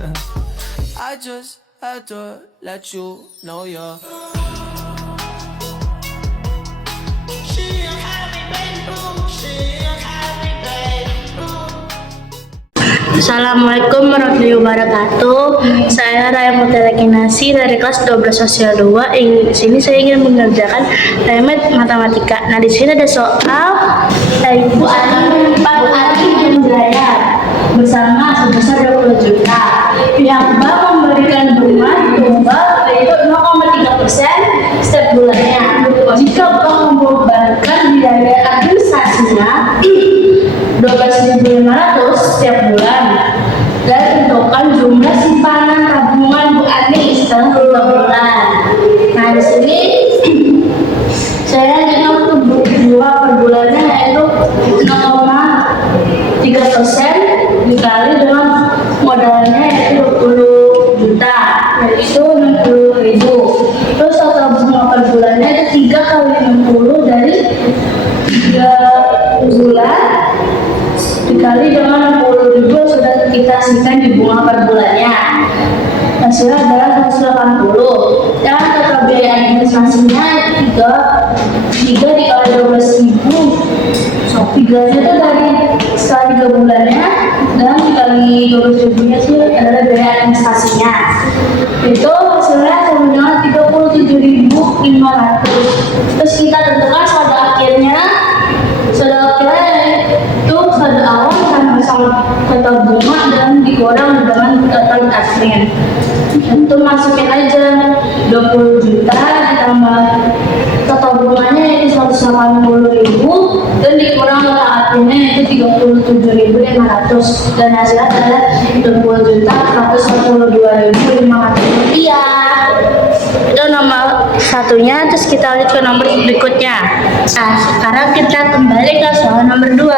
I just had to let you know you're. Assalamualaikum warahmatullahi wabarakatuh. Saya Raya Mutiara Kinasi dari kelas 12 Sosial 2. Di sini saya ingin mengerjakan remet matematika. Nah, di sini ada soal Ibu Ani membayar bersama sebesar 20 juta. Pihak bank memberikan bunga tumbal yaitu 0,3% setiap bulannya. Jika bank membebankan biaya administrasinya 12.500 setiap bulan dan tentukan jumlah simpanan tabungan Bu Ani setelah 3 bulan. Nah, di sini saya hitung untuk bunga per bulannya yaitu 0,3% dikali dengan modalnya yaitu 20 juta yaitu 60.000. Terus total bunga per bulannya itu 3 kali 60 dari 3 bulan dikali dengan 60.000 sudah kita sisihkan di bunga per bulannya. Hasilnya adalah 180. Dan total biaya administrasinya 3 dikali 12.000. So, 3 nya itu dari setelah 3 bulannya dan dikali 12.000 nya sih adalah biaya administrasinya. Itu hasilnya sama dengan 37.500. Terus kita tentukan saldo akhirnya itu saldo awal sama total bunga dan dikurang dengan total admin. Itu masukin aja 20 juta ditambah total bunganya yaitu 180.000 dan dikurang total adminnya yaitu 37.500 dan hasilnya adalah 20.142.500 rupiah. Itu nomor satunya. Terus kita lanjut ke nomor berikutnya. Nah, sekarang kita kembali ke soal nomor 2.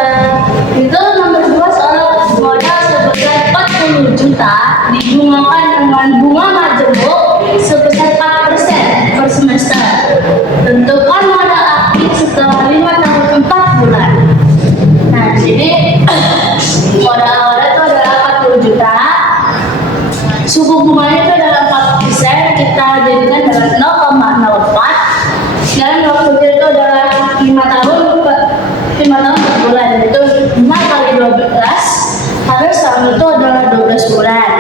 Itu nomor 2 soal modal sebesar 40 juta dibungakan dengan bunga majemuk sebesar 4% per semester. Tentukan modal aktif setelah 5 tahun 4 bulan. Nah, di sini modal awalnya itu adalah 40 juta. Suku bunganya itu adalah 4%, kita jadikan dengan 0,04 dan waktunya itu adalah 5 tahun 4 bulan, itu 5 kali 12 harus tahun itu adalah 12 bulan.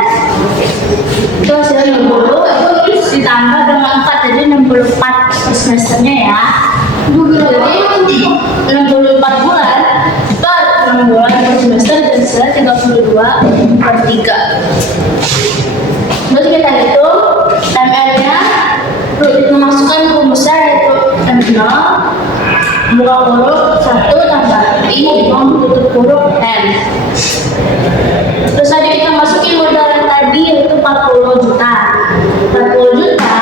Itu hasilnya 60 itu ditambah dengan 4 jadi 64 semesternya ya. Jadi 64 bulan itu 6 bulan per semester dan hasilnya 32/3. Terus kita hitung MR-nya kita masukkan ke rumusnya yaitu M0 buka huruf 1 tambah I tutup huruf M. Terus tadi kita masukin modal yang tadi yaitu 40 juta. 40 juta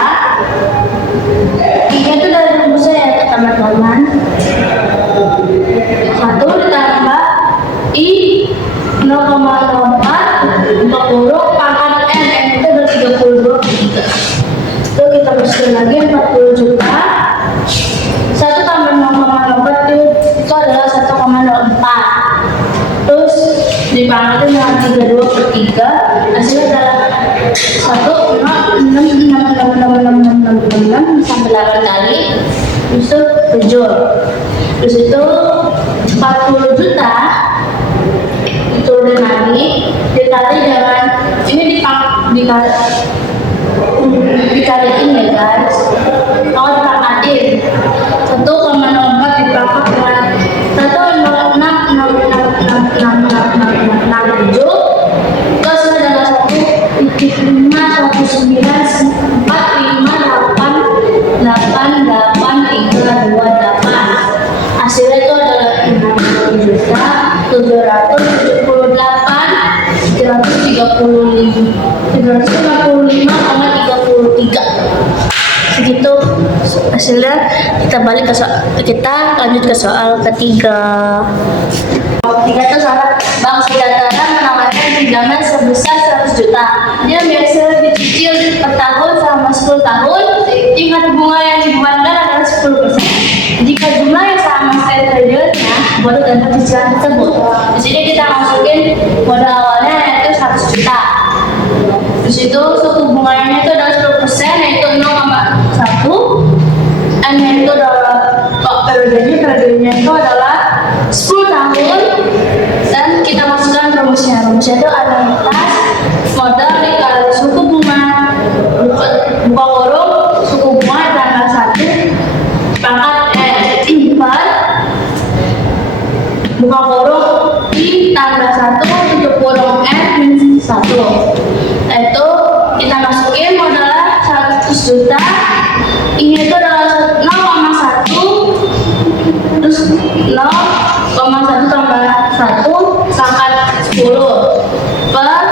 I-nya itu dari rumusnya ya teman-teman. 1 ditambah I 0,04 buka huruf pangkat M. M itu adalah 32/3. Itu kita masukin lagi 40 juta. 1 tambah 0,04 itu adalah 1,04. Terus dipangkatin dengan 32/3 hasilnya adalah 1,6666666 sampai 8 kali. Terus itu 7. Terus itu 40 juta diturunin lagi dikali dengan ini dikaliin ya guys. Kalau dipangkatin 1,04 dipangkat dengan 1,06666667 terus adalah 1,51945888838. Hasilnya itu adalah 60.770.355,33 segitu hasilnya. Kita lanjut ke soal ketiga. Ketiga itu soal Bank Sejahtera menawarkan pinjaman sebesar 100 juta. Dia biasa dicicil per tahun selama 10 tahun. Tingkat bunga yang dibuatkan adalah 10%. Jika jumlah yang sama setiap periodenya, baru dapat cicilan tersebut. Di sini kita masukin modal awalnya yaitu 100 juta. itu anuitas modal dikali suku bunga buka kurung suku bunga tanggal 1 pangkat per buka kurung di tanggal 1 tutup kurung min 1. Itu kita masukin modalnya 100 juta. Ini itu adalah 0,1 terus 0,1 tambah 1 pangkat 10 per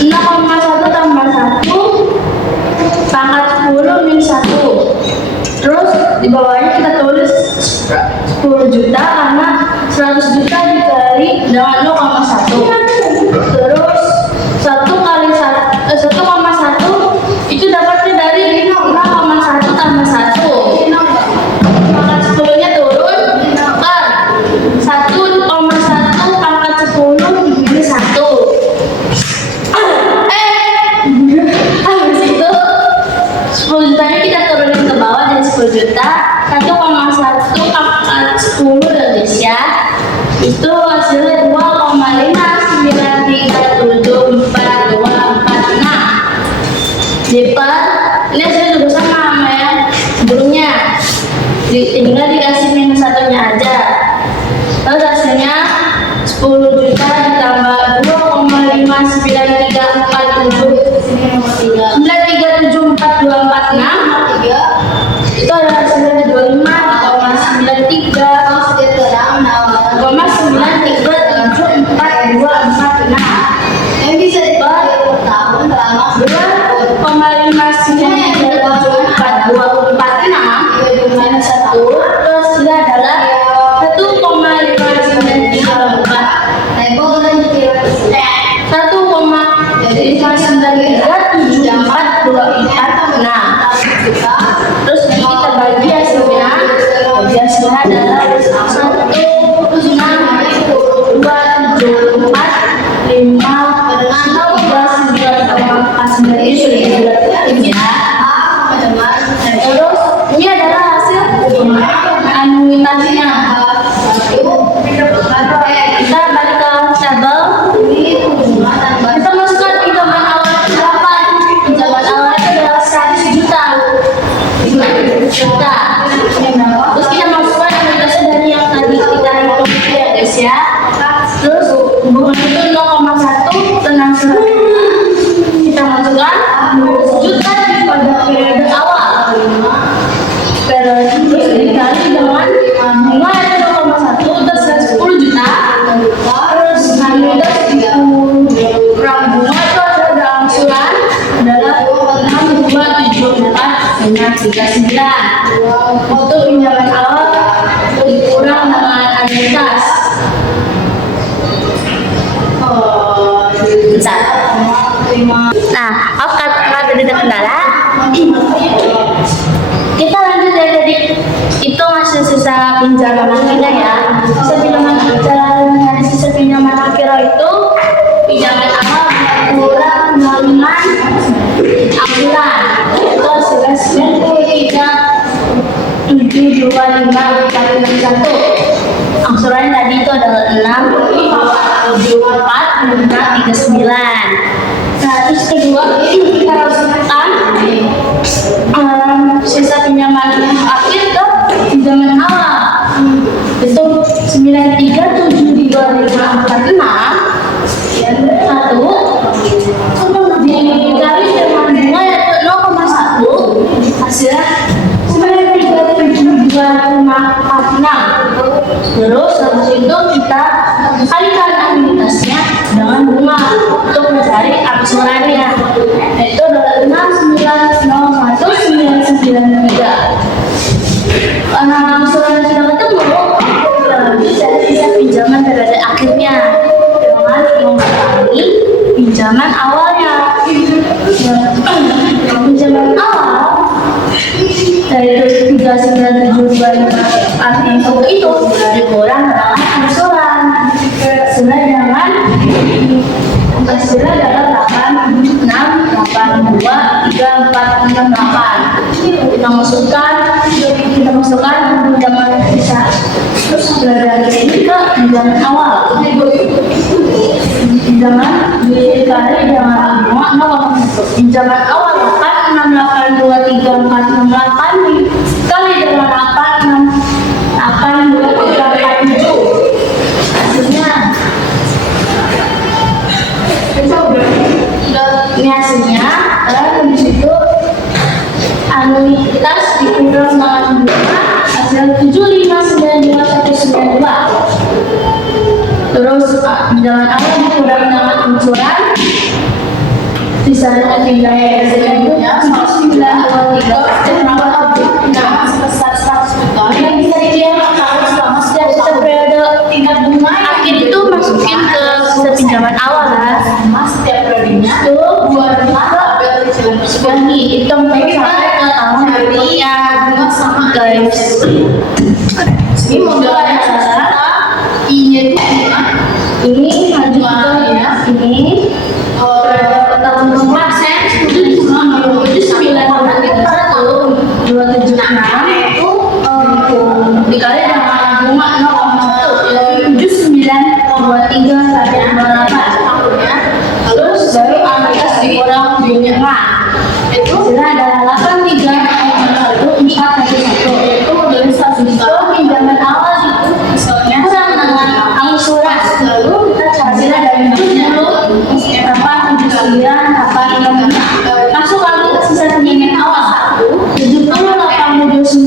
0,1 tambah 1 pangkat 10 min 1. Terus di bawahnya kita tulis 10 juta karena 100 juta dikali dengan 0,1. Terus 1 kali 1,1 itu dapatnya dari 0,1 tambah 1. Pangkat 10-nya turun per 1,1 pangkat 10 dibagi 1. Habis itu 10 jutanya kita turunin ke bawah dari 10 juta 1,1 pangkat 10 guys ya. Itu hasilnya 2,593742446. Diper ini hasilnya juga sama yang sebelumnya, tinggal dikasih minus satunya aja. Terus hasilnya 10 juta ditambah 2,59347 itu adalah hasilnya 25,9374446. Yang bisa dipakai tahun lama 2,5974446 minus 1 terus ini adalah 1,593742446. Terus ini kita bagi hasilnya adalah 1,62745 ini sudah dibulatkan ya. Terus ini adalah hasil anuitasnya. Kita balik ke tabel. Kita masukkan pinjaman awal berapa? Pinjaman awal itu adalah 100 juta. Terus kita masukkan anuitasnya dari yang tadi kita hitung ya guys ya. Terus hubungan itu 0,1 tenang kita masukkan 100 juta pada periode awal. Terus dikali dengan bunga itu 0,1 terus 10 juta. Terus anuitas kurang bunga itu ada angsuran adalah 6,274,39. Untuk pinjaman awal dikurang dengan anuitas. Nah, karena tadi ada kendala, kita lanjut dari tadi itu masih sisa pinjaman akhirnya ya. Sisa pinjaman akhir itu pinjaman awal kurang dengan angsuran itu hasilnya 93,725,461. Angsurannya tadi itu adalah 6,74,39. Nah, terus kedua kita masukkan sisa pinjaman akhir ke pinjaman awal itu 93,725,461 dikali dengan bunga yaitu 0,1 hasilnya 93,725,46. Terus habis itu kita kalikan anuitasnya dengan bunga untuk mencari angsurannya, yaitu adalah 6,901,993. Karena angsuran sudah ketemu, kita bisa pinjaman periode akhirnya dengan mengurangi pinjaman awalnya. Pinjaman awal dari 39725 itu dikurang dengan angsuran. Hasilnya adalah 86,82,3468. Kita masukkan pinjaman sisa terus dari ini ke pinjaman awal. Pinjaman dikali dengan 0,1. Pinjaman awal 8682348 dikali dengan 8682347. Hasilnya ini hasilnya di situ anuitas dikurang dengan 2 hasil 75929192. Terus pinjaman awal dikurang dengan ancuran sisanya tinggal hasilnya 9923 sebesar 100 juta yang bisa dikirim selama setiap periode tingkat bunga akhir itu masukin ke sisa pinjaman awal ya. Setiap periodenya itu 2 sudah dihitung sampai ke tahun berikutnya guys. Ini modelnya I-nya ini ajuan ya, ini tahun keempat saya setuju sama 276 itu dikali dengan bunga 0,1 yaitu 7923,28. Terus baru anuitas dikurang bunga itu sudah ada 83,1411 itu modelnya 100 juta pinjaman awal itu misalnya kurang dengan angsuran lalu kita hasilnya dari 7879 masuk lagi ke sisa pinjaman awal 7829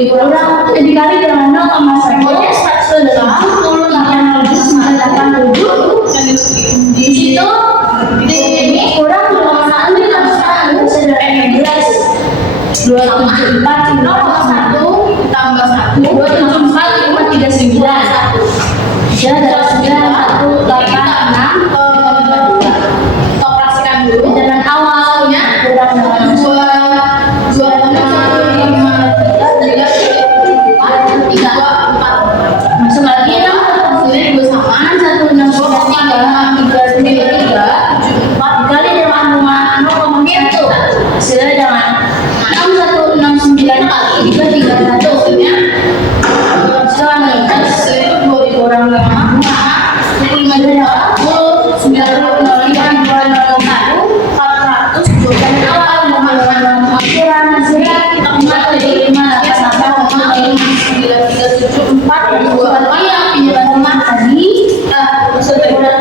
dikurang dikali dengan 0,1 itu adalah 48,987 di situ ini kurang 274 tambah 1 274 539 bisa adalah 9186 operasikan dulu jalan awalnya kurang dengan 2 masuk lagi dong hasilnya juga sama 1693 dikali dengan bunga 0,1 hasilnya dengan 6169 kali 331 hasilnya sekarang itu 2 dikurang dengan bunga 5 juta 400 juta awal dengan akhiran hasilnya kita kembali jadi 588,9374 dan buat yang pinjaman rumah tadi sudah bisa dengan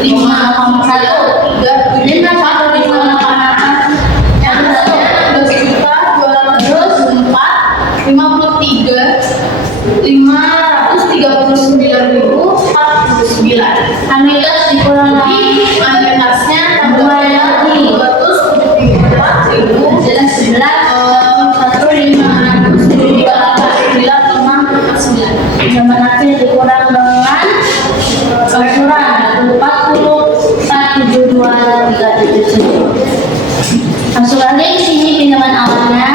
5,1 jadi satu 588 yang hasilnya 2.254.539.049 anuitas dikurang lagi anuitasnya tambah lagi 274.000 jelas 1.500.949 pinjaman akhir dikurang dengan angsuran 40.472.377 langsung lagi di sini pinjaman awalnya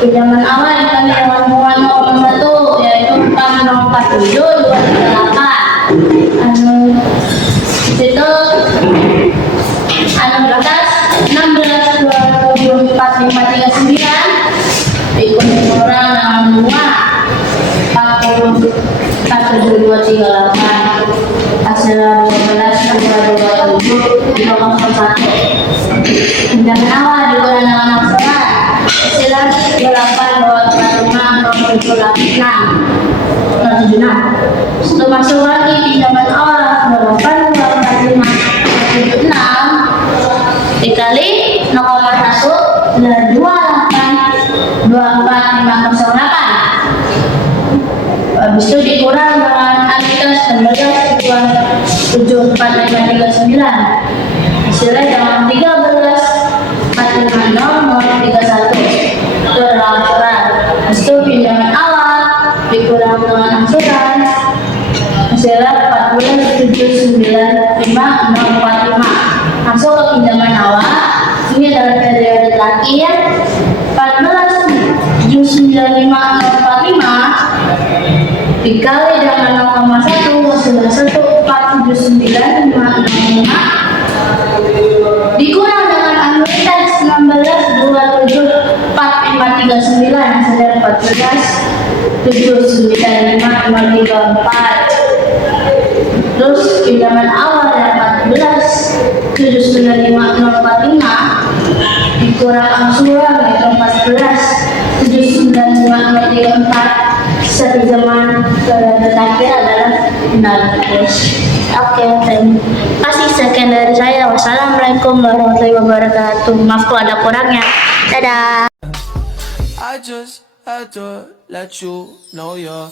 pinjaman awal dikali dengan bunga 0,1 yaitu 4047.238 itu anuitas 16.224.539 dikurang dengan bunga 40.472.338 hasilnya 12.227.1 pinjaman awal dikurang dengan angsuran hasilnya 8.245.076 setelah masuk lagi pinjaman awal 8.245.076 dikali 0,1 adalah 2824508 habis itu dikurang dengan anuitas 19.74.539 hasilnya dengan 13.450.031 itu adalah angsuran. Habis itu pinjaman awal dikurang dengan angsuran hasilnya 14.795.045 masuk ke pinjaman awal ini adalah periode terakhir 14.795.045 dikali dengan 0,1 hasilnya 1.479.505 dikurang dengan anuitas 16.274.539 hasilnya 14.795.534 di zaman awal yang 14 795 dikurang angsuran yaitu 14 795 satu zaman terakhir adalah 16. Oke, terima kasih, sekian dari saya. Wassalamualaikum warahmatullahi wabarakatuh. Maaf kalau ada kurangnya. Dadah. I just had to let you know you're